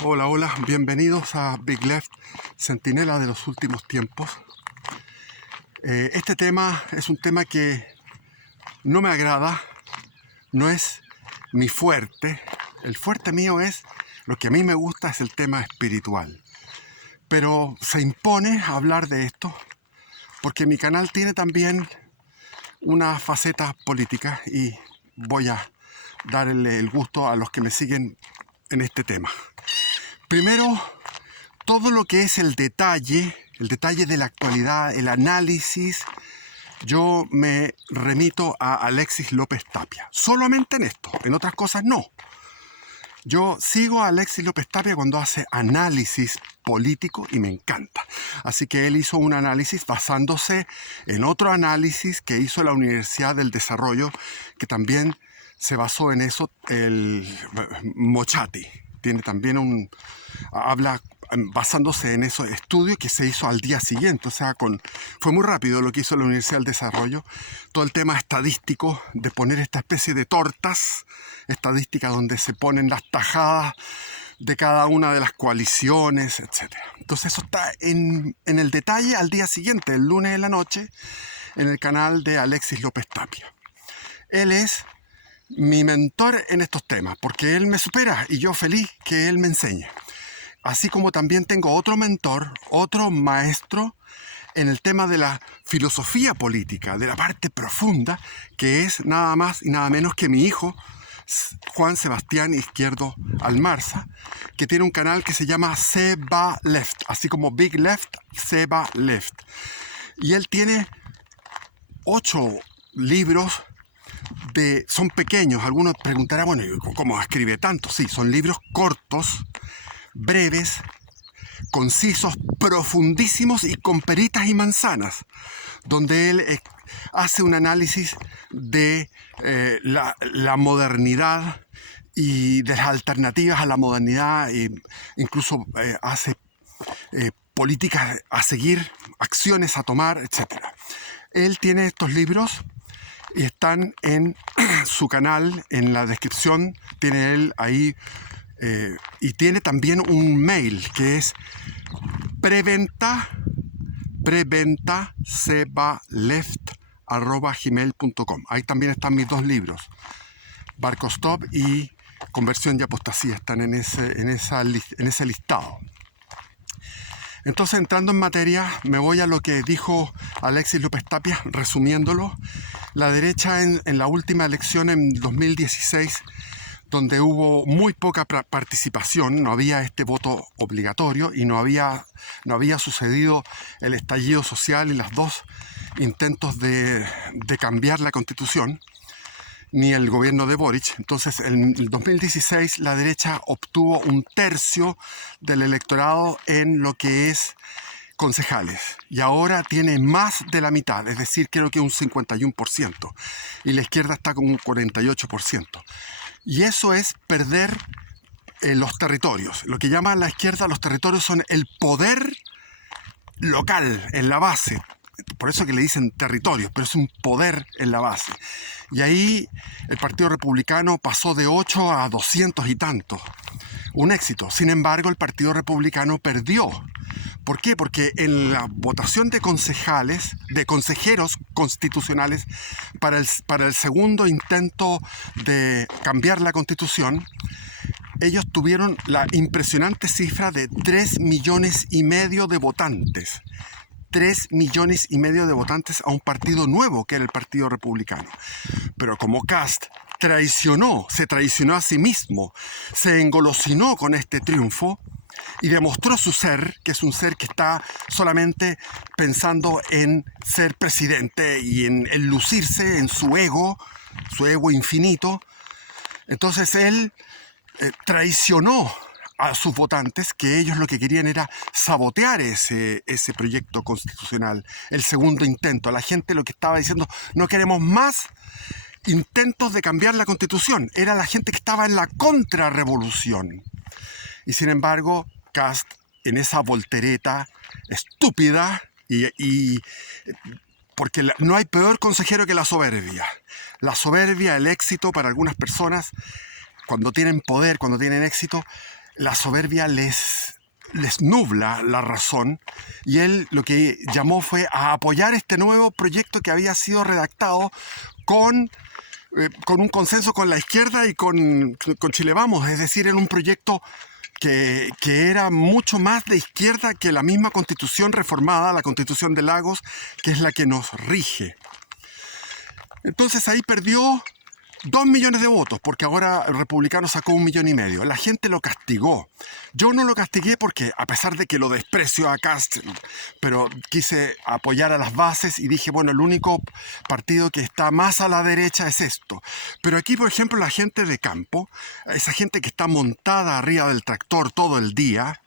Hola, hola, bienvenidos a Big Left, centinela de los últimos tiempos. Este tema es un tema que no me agrada, no es mi fuerte. El fuerte mío es, lo que a mí me gusta es el tema espiritual. Pero se impone hablar de esto porque mi canal tiene también una faceta política y voy a darle el gusto a los que me siguen en este tema. Primero, todo lo que es el detalle de la actualidad, el análisis, yo me remito a Alexis López Tapia. Solamente en esto, en otras cosas no. Yo sigo a Alexis López Tapia cuando hace análisis político y me encanta. Así que él hizo un análisis basándose en otro análisis que hizo la Universidad del Desarrollo, que también se basó en eso, el Mochati. Tiene también habla basándose en esos estudios que se hizo al día siguiente, o sea, fue muy rápido lo que hizo la Universidad del Desarrollo, todo el tema estadístico de poner esta especie de tortas estadísticas donde se ponen las tajadas de cada una de las coaliciones, etc. Entonces eso está en el detalle al día siguiente, el lunes en la noche, en el canal de Alexis López Tapia. Él es mi mentor en estos temas, porque él me supera y yo feliz que él me enseñe. Así como también tengo otro mentor, otro maestro en el tema de la filosofía política, de la parte profunda, que es nada más y nada menos que mi hijo, Juan Sebastián Izquierdo Almarza, que tiene un canal que se llama Seba Left, así como Big Left, Seba Left. Y él tiene 8 libros. Son pequeños. Algunos preguntarán, bueno, ¿cómo escribe tanto? Sí, son libros cortos, breves, concisos, profundísimos y con peritas y manzanas, donde él hace un análisis de la modernidad y de las alternativas a la modernidad, e incluso hace políticas a seguir, acciones a tomar, etc. Él tiene estos libros y están en su canal, en la descripción, tiene él ahí, y tiene también un mail que es preventasebaleft@gmail.com. Ahí también están mis 2 libros, Barco Stop y Conversión y Apostasía, están en ese listado. Entonces, entrando en materia, me voy a lo que dijo Alexis López Tapia, resumiéndolo. La derecha en la última elección en 2016, donde hubo muy poca participación, no había este voto obligatorio y no había sucedido el estallido social y los 2 intentos de cambiar la Constitución, ni el gobierno de Boric. Entonces, en el 2016 la derecha obtuvo 1/3 del electorado en lo que es concejales, y ahora tiene más de la mitad, es decir, creo que un 51%, y la izquierda está con un 48%. Y eso es perder los territorios. Lo que llama la izquierda los territorios son el poder local, en la base. Por eso que le dicen territorios, pero es un poder en la base. Y ahí el Partido Republicano pasó de 8 a 200 y tantos. Un éxito. Sin embargo, el Partido Republicano perdió. ¿Por qué? Porque en la votación de consejeros constitucionales para el segundo intento de cambiar la Constitución, ellos tuvieron la impresionante cifra de 3,5 millones de votantes. 3,5 millones de votantes a un partido nuevo que era el Partido Republicano. Pero como Kast se traicionó a sí mismo, se engolosinó con este triunfo y demostró su ser, que es un ser que está solamente pensando en ser presidente y en lucirse en su ego infinito. Entonces él traicionó a sus votantes, que ellos lo que querían era sabotear ese proyecto constitucional, el segundo intento. La gente lo que estaba diciendo, no queremos más intentos de cambiar la Constitución. Era la gente que estaba en la contrarrevolución. Y sin embargo, Kast, en esa voltereta estúpida, porque no hay peor consejero que la soberbia. La soberbia, el éxito para algunas personas, cuando tienen poder, cuando tienen éxito, la soberbia les nubla la razón, y él lo que llamó fue a apoyar este nuevo proyecto que había sido redactado con un consenso con la izquierda y con Chile Vamos, es decir, en un proyecto que era mucho más de izquierda que la misma constitución reformada, la constitución de Lagos, que es la que nos rige. Entonces ahí perdió 2 millones de votos, porque ahora el republicano sacó 1,5 millones. La gente lo castigó. Yo no lo castigué porque, a pesar de que lo desprecio a Kast, pero quise apoyar a las bases y dije, bueno, el único partido que está más a la derecha es esto. Pero aquí, por ejemplo, la gente de campo, esa gente que está montada arriba del tractor todo el día,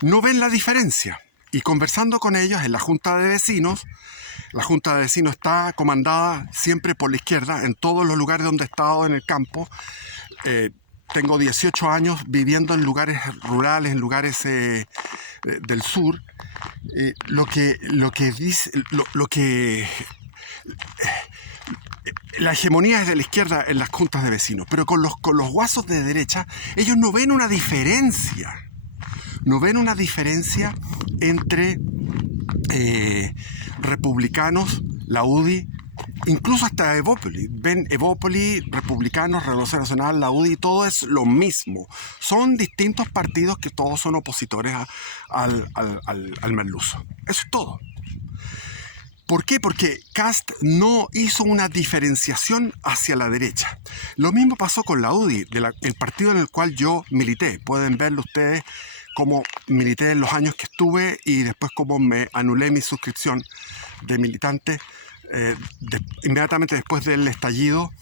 no ven la diferencia. Y conversando con ellos en la Junta de Vecinos, la Junta de Vecinos está comandada siempre por la izquierda en todos los lugares donde he estado en el campo. Tengo 18 años viviendo en lugares rurales, en lugares del sur. La hegemonía es de la izquierda en las juntas de vecinos, pero con los guasos de derecha, ellos no ven una diferencia. No ven una diferencia entre republicanos, la UDI, incluso hasta Evópoli. Ven Evópoli, republicanos, Renovación Nacional, la UDI, todo es lo mismo. Son distintos partidos que todos son opositores al merluzo. Eso es todo. ¿Por qué? Porque Kast no hizo una diferenciación hacia la derecha. Lo mismo pasó con la UDI, el partido en el cual yo milité. Pueden verlo ustedes cómo milité en los años que estuve y después cómo me anulé mi suscripción de militante inmediatamente después del estallido,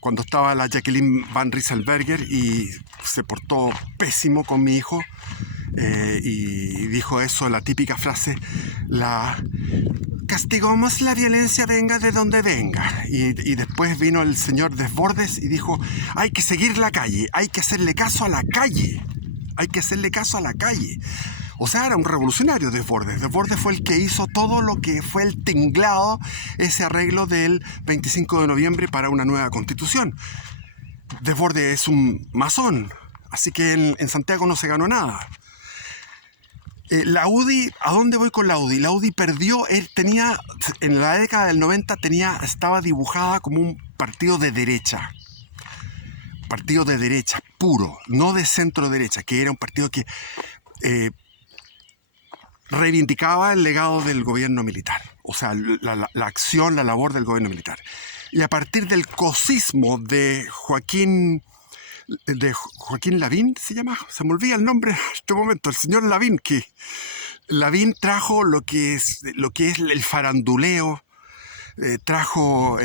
cuando estaba la Jacqueline Van Rieselbergher y se portó pésimo con mi hijo y dijo eso, la típica frase, castigamos la violencia venga de donde venga. Y después vino el señor Desbordes y dijo, hay que seguir la calle, hay que hacerle caso a la calle. Hay que hacerle caso a la calle. O sea, era un revolucionario Desbordes. Desbordes fue el que hizo todo lo que fue el tinglado, ese arreglo del 25 de noviembre para una nueva constitución. Desbordes es un masón, así que en Santiago no se ganó nada. La UDI, ¿a dónde voy con la UDI? La UDI perdió, tenía, en la década del 90 estaba dibujada como un partido de derecha puro, no de centro derecha, que era un partido que reivindicaba el legado del gobierno militar, o sea, la acción, la labor del gobierno militar. Y a partir del cosismo de Joaquín Lavín, se me olvida el nombre en este momento, el señor Lavín, que Lavín trajo lo que es el faranduleo, trajo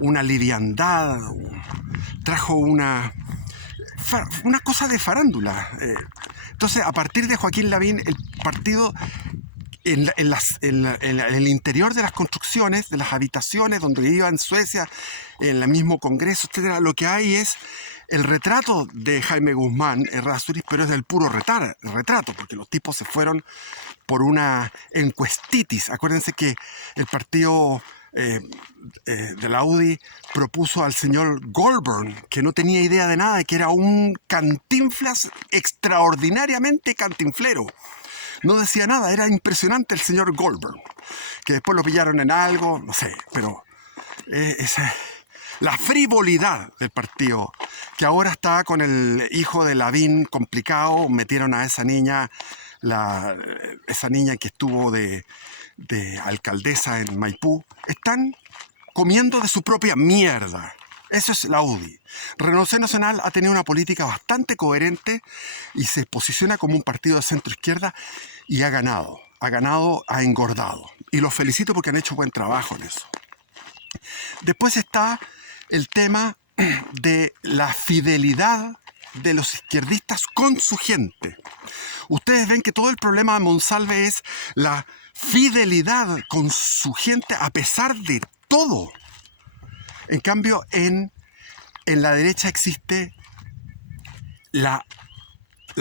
una liviandad, trajo una cosa de farándula. Entonces, a partir de Joaquín Lavín, el partido en el interior de las construcciones, de las habitaciones donde iba en Suecia, en el mismo Congreso, etcétera, lo que hay es el retrato de Jaime Guzmán Errázuriz, pero es del puro retrato, porque los tipos se fueron por una encuestitis. Acuérdense que el partido de la UDI propuso al señor Goldberg, que no tenía idea de nada, que era un cantinflas extraordinariamente cantinflero. No decía nada, era impresionante el señor Goldberg, que después lo pillaron en algo, no sé, pero la frivolidad del partido, que ahora está con el hijo de Lavín complicado. Metieron a esa niña, esa niña que estuvo de alcaldesa en Maipú, están comiendo de su propia mierda. Eso es la UDI. Renovación Nacional ha tenido una política bastante coherente y se posiciona como un partido de centro-izquierda y ha ganado, ha engordado. Y los felicito porque han hecho buen trabajo en eso. Después está el tema de la fidelidad de los izquierdistas con su gente. Ustedes ven que todo el problema de Monsalve es la fidelidad con su gente a pesar de todo. En cambio, en la derecha existe la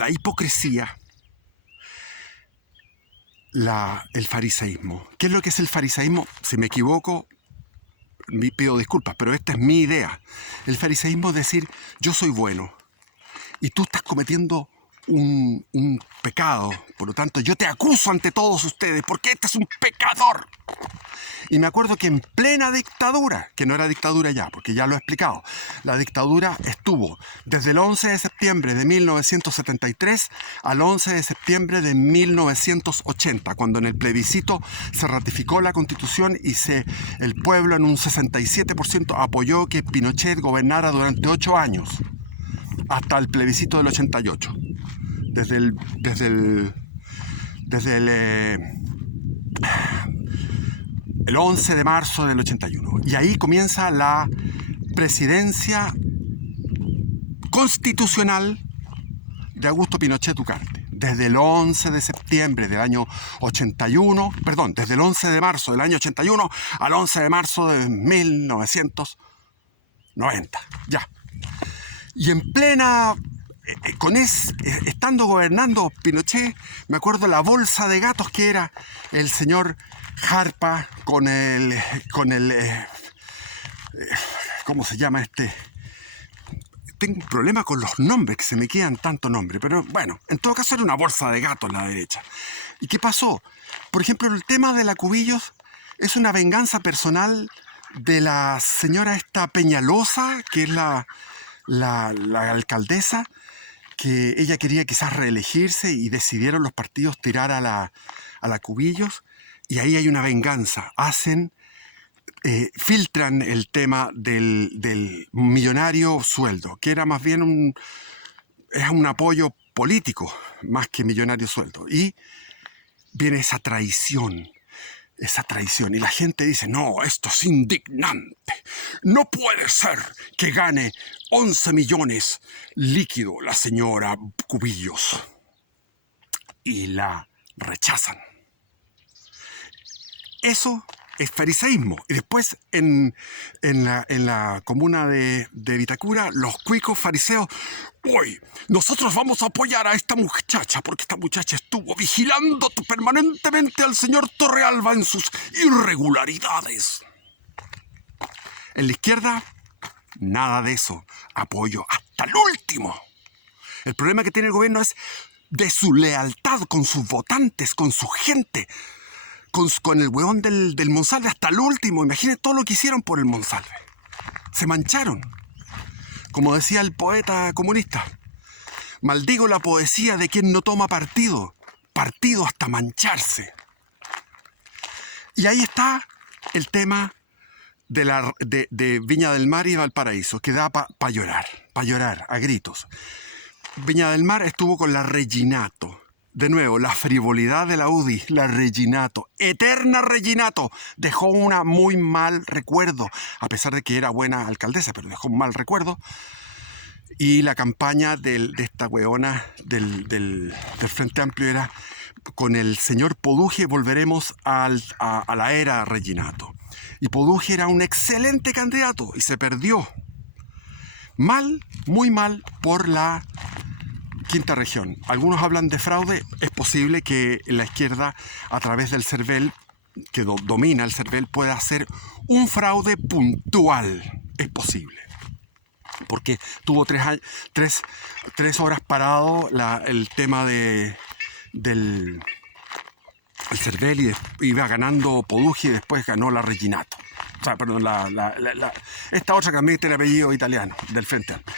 hipocresía, el fariseísmo. ¿Qué es lo que es el fariseísmo? Si me equivoco, pido disculpas, pero esta es mi idea. El fariseísmo es decir, yo soy bueno y tú estás cometiendo un pecado, por lo tanto yo te acuso ante todos ustedes porque este es un pecador. Y me acuerdo que en plena dictadura, que no era dictadura ya, porque ya lo he explicado, la dictadura estuvo desde el 11 de septiembre de 1973 al 11 de septiembre de 1980, cuando en el plebiscito se ratificó la Constitución y el pueblo en un 67% apoyó que Pinochet gobernara durante 8 años, hasta el plebiscito del 88. Desde el 11 de marzo del 81. Y ahí comienza la presidencia constitucional de Augusto Pinochet Ugarte. Desde el 11 de septiembre del año 81, perdón, desde el 11 de marzo del año 81 al 11 de marzo de 1990. Ya. Y en plena... estando gobernando Pinochet, me acuerdo la bolsa de gatos que era el señor Jarpa con el ¿cómo se llama este? Tengo un problema con los nombres, que se me quedan tanto nombre, pero bueno, en todo caso era una bolsa de gatos la derecha. ¿Y qué pasó? Por ejemplo, el tema de la Cubillos es una venganza personal de la señora esta Peñalosa, que es la alcaldesa, que ella quería quizás reelegirse y decidieron los partidos tirar a la Cubillos, y ahí hay una venganza. Filtran el tema del millonario sueldo, que era más bien es un apoyo político más que millonario sueldo. Y viene esa traición. Y la gente dice, no, esto es indignante. No puede ser que gane 11 millones líquido la señora Cubillos. Y la rechazan. Eso es fariseísmo. Y después en la comuna de Vitacura, los cuicos fariseos, hoy nosotros vamos a apoyar a esta muchacha porque esta muchacha estuvo vigilando permanentemente al señor Torrealba en sus irregularidades. En la izquierda, nada de eso. Apoyo hasta el último. El problema que tiene el gobierno es de su lealtad con sus votantes, con su gente, con el huevón del Monsalve hasta el último. Imagínense todo lo que hicieron por el Monsalve. Se mancharon. Como decía el poeta comunista, maldigo la poesía de quien no toma partido hasta mancharse. Y ahí está el tema de Viña del Mar y Valparaíso, que da para llorar a gritos. Viña del Mar estuvo con la Reginato. De nuevo, la frivolidad de la UDI, la Reginato, eterna Reginato, dejó un muy mal recuerdo, a pesar de que era buena alcaldesa, pero dejó un mal recuerdo. Y la campaña de esta hueona del Frente Amplio era, con el señor Poduje volveremos a la era Reginato. Y Poduje era un excelente candidato y se perdió. Mal, muy mal, por la quinta región. Algunos hablan de fraude. Es posible que la izquierda, a través del CERVEL, que domina el CERVEL, pueda hacer un fraude puntual. Es posible. Porque tuvo 3 horas parado el tema del CERVEL y iba ganando Poduje y después ganó la Reginato. O sea, perdón, esta otra que también tiene apellido italiano, del Frente Amplio.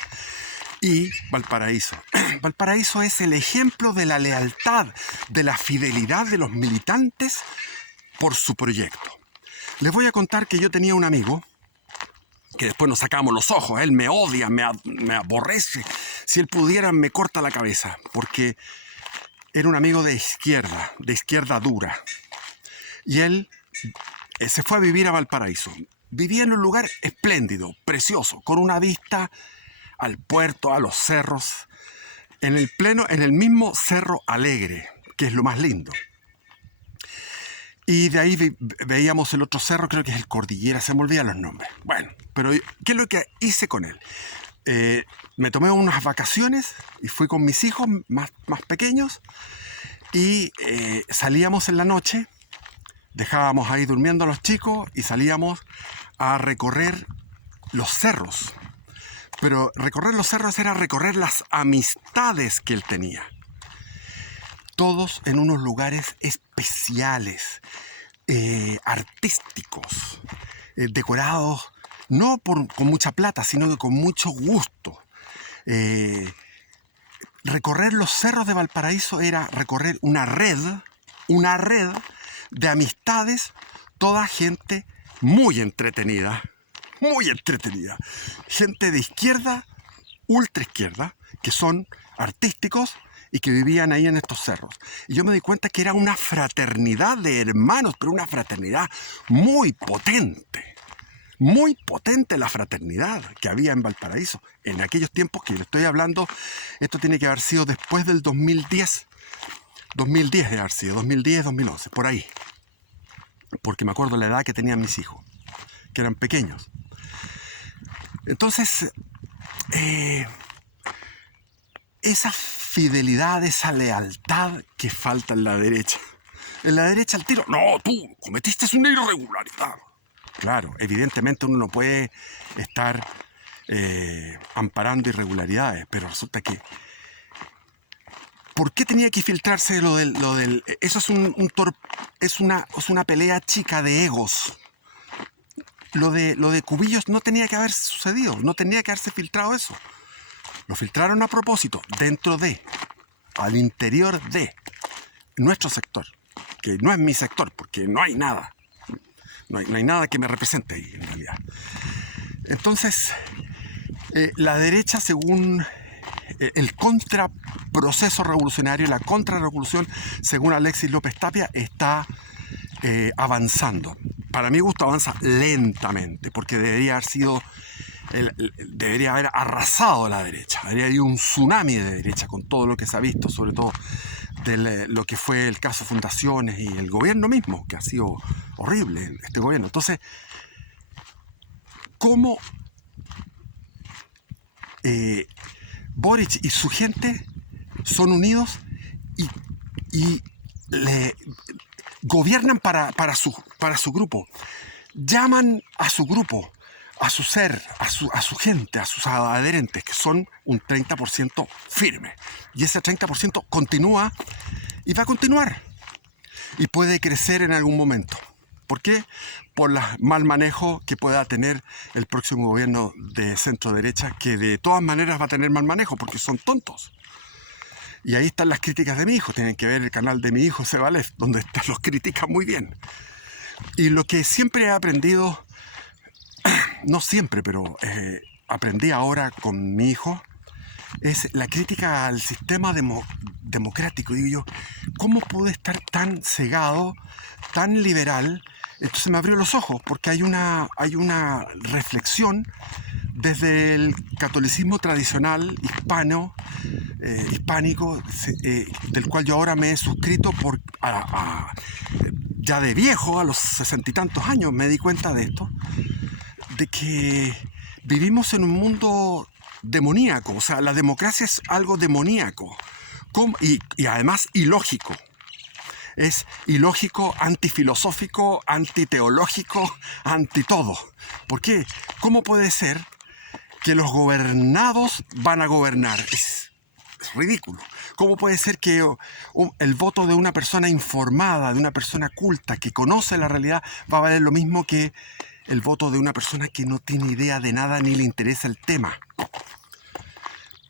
Y Valparaíso. Valparaíso es el ejemplo de la lealtad, de la fidelidad de los militantes por su proyecto. Les voy a contar que yo tenía un amigo que después nos sacamos los ojos. Él me odia, me aborrece. Si él pudiera, me corta la cabeza, porque era un amigo de izquierda dura. Y él se fue a vivir a Valparaíso. Vivía en un lugar espléndido, precioso, con una vista al puerto, a los cerros, en el mismo Cerro Alegre, que es lo más lindo. Y de ahí veíamos el otro cerro, creo que es el Cordillera, se me olvidan los nombres. Bueno, pero ¿qué es lo que hice con él? Me tomé unas vacaciones y fui con mis hijos más pequeños y salíamos en la noche, dejábamos ahí durmiendo a los chicos y salíamos a recorrer los cerros. Pero recorrer los cerros era recorrer las amistades que él tenía. Todos en unos lugares especiales, artísticos, decorados no con mucha plata, sino que con mucho gusto. Recorrer los cerros de Valparaíso era recorrer una red de amistades, toda gente muy entretenida. Gente de izquierda, ultra izquierda, que son artísticos y que vivían ahí en estos cerros. Y yo me di cuenta que era una fraternidad de hermanos, pero una fraternidad muy potente la fraternidad que había en Valparaíso en aquellos tiempos que le estoy hablando. Esto tiene que haber sido después del 2010 debe haber sido 2010-2011, por ahí, porque me acuerdo la edad que tenían mis hijos, que eran pequeños. Entonces esa fidelidad, esa lealtad que falta en la derecha al tiro, no, tú cometiste una irregularidad. Claro, evidentemente uno no puede estar amparando irregularidades, pero resulta que ¿por qué tenía que filtrarse lo del eso es una pelea chica de egos? Lo de Cubillos no tenía que haber sucedido, no tenía que haberse filtrado eso. Lo filtraron a propósito, al interior de nuestro sector, que no es mi sector, porque no hay nada. No hay nada que me represente ahí, en realidad. Entonces, la derecha, según el contraproceso revolucionario, la contrarrevolución, según Alexis López Tapia, está avanzando. Para mi gusto avanza lentamente, porque debería haber arrasado la derecha. Debería haber un tsunami de derecha con todo lo que se ha visto, sobre todo de lo que fue el caso Fundaciones y el gobierno mismo, que ha sido horrible este gobierno. Entonces, ¿cómo Boric y su gente son unidos y gobiernan para su grupo? Llaman a su grupo, a su ser, a su gente, a sus adherentes, que son un 30% firme. Y ese 30% continúa y va a continuar. Y puede crecer en algún momento. ¿Por qué? Por el mal manejo que pueda tener el próximo gobierno de centro derecha, que de todas maneras va a tener mal manejo, porque son tontos. Y ahí están las críticas de mi hijo. Tienen que ver el canal de mi hijo, Sebalef, donde los critican muy bien. Y lo que siempre he aprendido, no siempre, pero aprendí ahora con mi hijo, es la crítica al sistema democrático. Digo yo, ¿cómo pude estar tan cegado, tan liberal? Entonces me abrió los ojos, porque hay una reflexión desde el catolicismo tradicional hispánico, del cual yo ahora me he suscrito ya de viejo, a los 60 y tantos años, me di cuenta de esto, de que vivimos en un mundo demoníaco. O sea, la democracia es algo demoníaco y además ilógico. Es ilógico, antifilosófico, antiteológico, anti todo. ¿Por qué? ¿Cómo puede ser que los gobernados van a gobernar? Es ridículo. ¿Cómo puede ser que el voto de una persona informada, de una persona culta, que conoce la realidad, va a valer lo mismo que el voto de una persona que no tiene idea de nada ni le interesa el tema?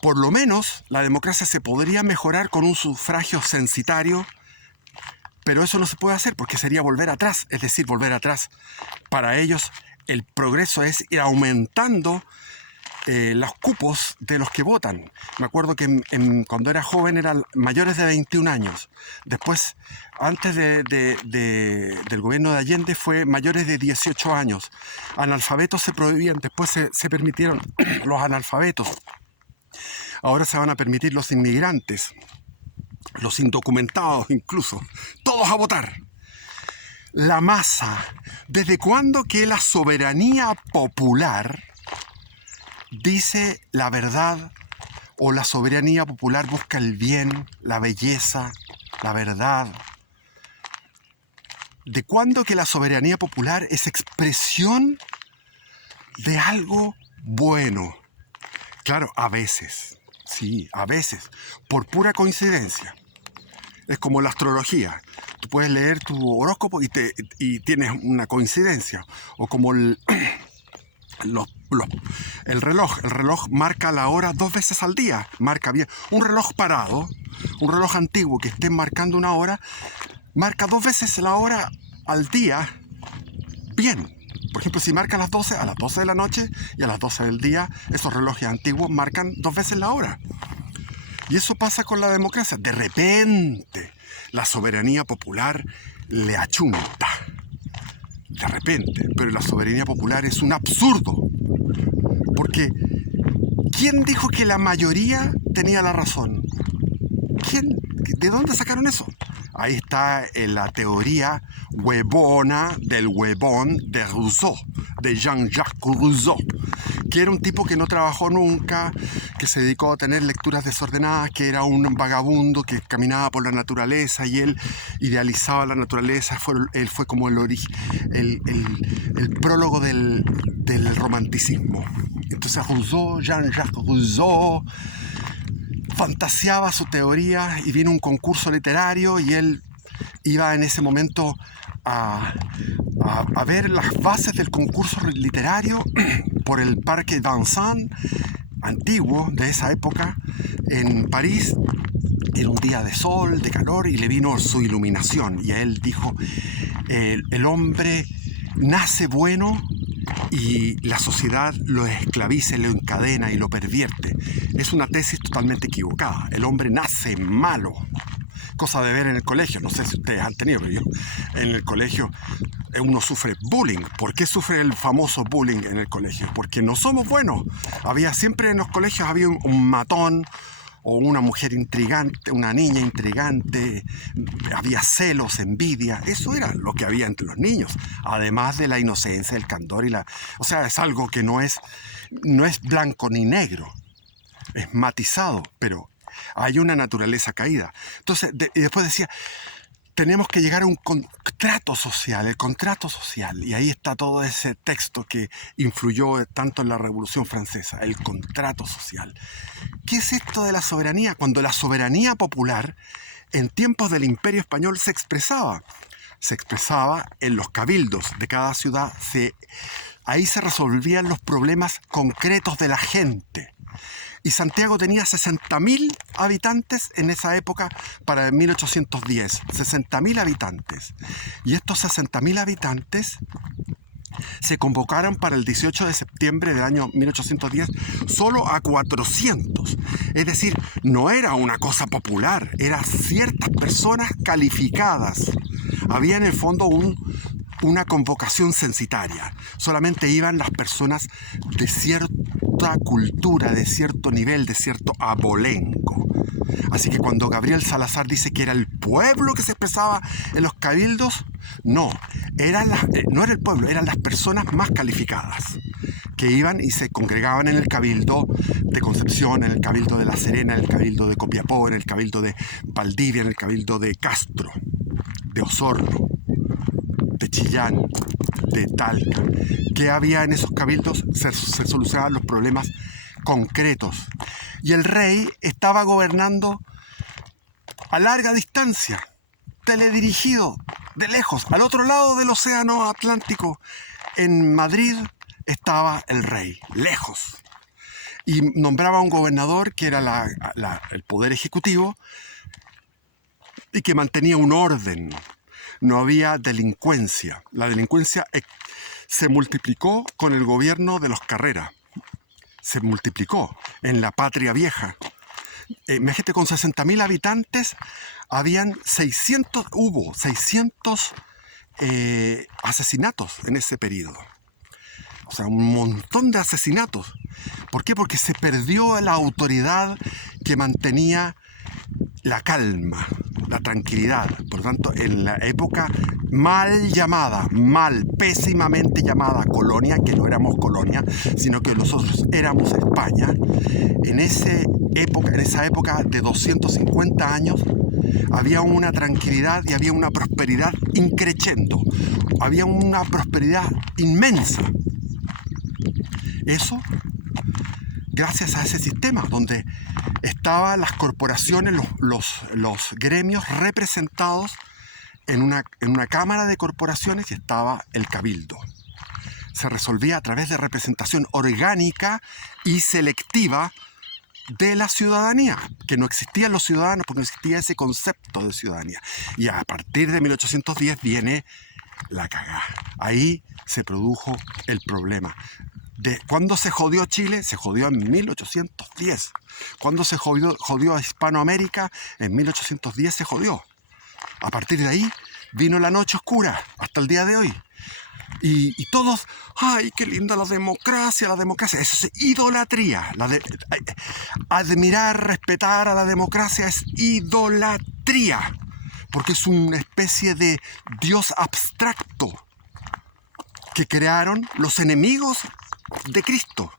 Por lo menos la democracia se podría mejorar con un sufragio censitario, pero eso no se puede hacer porque sería volver atrás. Es decir, volver atrás. Para ellos el progreso es ir aumentando los cupos de los que votan. Me acuerdo que cuando era joven eran mayores de 21 años. Después, antes del gobierno de Allende, fue mayores de 18 años. Analfabetos se prohibían, después se permitieron los analfabetos. Ahora se van a permitir los inmigrantes, los indocumentados incluso. Todos a votar. La masa. ¿Desde cuándo que la soberanía popular dice la verdad, o la soberanía popular busca el bien, la belleza, la verdad? ¿De cuándo que la soberanía popular es expresión de algo bueno. Claro, a veces, sí, a veces, por pura coincidencia. Es como la astrología. Tú puedes leer tu horóscopo y tienes una coincidencia. O como el reloj. El reloj marca la hora 2 veces al día. Marca bien. Un reloj parado, un reloj antiguo que esté marcando una hora, marca 2 veces la hora al día bien. Por ejemplo, si marca a las 12 de la noche y a las 12 del día, esos relojes antiguos marcan 2 veces la hora. Y eso pasa con la democracia. De repente, la soberanía popular le achunta. De repente. Pero la soberanía popular es un absurdo. Porque, ¿quién dijo que la mayoría tenía la razón? ¿Quién? ¿De dónde sacaron eso? Ahí está la teoría huevona del huevón de Rousseau, de Jean-Jacques Rousseau, que era un tipo que no trabajó nunca, que se dedicó a tener lecturas desordenadas, que era un vagabundo que caminaba por la naturaleza y él idealizaba la naturaleza. Él fue como el prólogo del romanticismo. Entonces Rousseau, Jean-Jacques Rousseau, fantaseaba su teoría y vino un concurso literario y él iba en ese momento a ver las bases del concurso literario por el Parque d'Anson antiguo de esa época en París. Era un día de sol, de calor, y le vino su iluminación y a él dijo: el hombre nace bueno y la sociedad lo esclaviza, lo encadena y lo pervierte. Es una tesis totalmente equivocada. El hombre nace malo. Cosa de ver en el colegio. No sé si ustedes han tenido, pero yo en el colegio uno sufre bullying. ¿Por qué sufre el famoso bullying en el colegio? Porque no somos buenos. Siempre en los colegios había un matón o una mujer intrigante, una niña intrigante, había celos, envidia. Eso era lo que había entre los niños, además de la inocencia, el candor y o sea, es algo que no es blanco ni negro, es matizado, pero hay una naturaleza caída. Entonces, y después decía, tenemos que llegar a un contrato social, el contrato social. Y ahí está todo ese texto que influyó tanto en la Revolución Francesa, el contrato social. ¿Qué es esto de la soberanía? Cuando la soberanía popular, en tiempos del Imperio Español, se expresaba en los cabildos de cada ciudad. Ahí se resolvían los problemas concretos de la gente. Y Santiago tenía 60.000 habitantes en esa época, para 1810. 60.000 habitantes. Y estos 60.000 habitantes se convocaron para el 18 de septiembre del año 1810 solo a 400. Es decir, no era una cosa popular, eran ciertas personas calificadas. Había en el fondo una convocación censitaria. Solamente iban las personas de cierta cultura, de cierto nivel, de cierto abolengo. Así que cuando Gabriel Salazar dice que era el pueblo que se expresaba en los cabildos, no era el pueblo, eran las personas más calificadas que iban y se congregaban en el cabildo de Concepción, en el cabildo de La Serena, en el cabildo de Copiapó, en el cabildo de Valdivia, en el cabildo de Castro, de Osorno, de Chillán, de Talca. ¿Qué había en esos cabildos? Se solucionaban los problemas concretos. Y el rey estaba gobernando a larga distancia, teledirigido, de lejos, al otro lado del océano Atlántico. En Madrid estaba el rey, lejos. Y nombraba a un gobernador que era el poder ejecutivo y que mantenía un orden. No había delincuencia. La delincuencia se multiplicó con el gobierno de los Carrera. Se multiplicó en la Patria Vieja. Imagínate, con 60.000 habitantes hubo 600 asesinatos en ese periodo. O sea, un montón de asesinatos. ¿Por qué? Porque se perdió la autoridad que mantenía la calma, la tranquilidad. Por lo tanto, en la época pésimamente llamada colonia, que no éramos colonia, sino que nosotros éramos España, en esa época de 250 años, había una tranquilidad y había una prosperidad increciendo. Había una prosperidad inmensa. Eso gracias a ese sistema donde estaban las corporaciones, los gremios representados en una cámara de corporaciones y estaba el cabildo. Se resolvía a través de representación orgánica y selectiva de la ciudadanía, que no existían los ciudadanos porque no existía ese concepto de ciudadanía. Y a partir de 1810 viene la cagada. Ahí se produjo el problema. ¿Cuándo se jodió Chile? Se jodió en 1810. ¿Cuándo se jodió a Hispanoamérica? En 1810 se jodió. A partir de ahí vino la noche oscura hasta el día de hoy. Y todos, ¡ay, qué linda la democracia! La democracia, eso es idolatría. Admirar, respetar a la democracia es idolatría. Porque es una especie de Dios abstracto que crearon los enemigos de Cristo.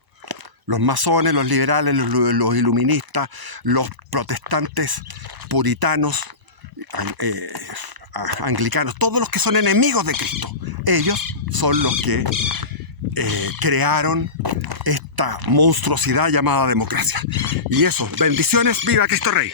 Los masones, los liberales, los iluministas, los protestantes puritanos, anglicanos, todos los que son enemigos de Cristo. Ellos son los que crearon esta monstruosidad llamada democracia. Y eso, bendiciones, viva Cristo Rey.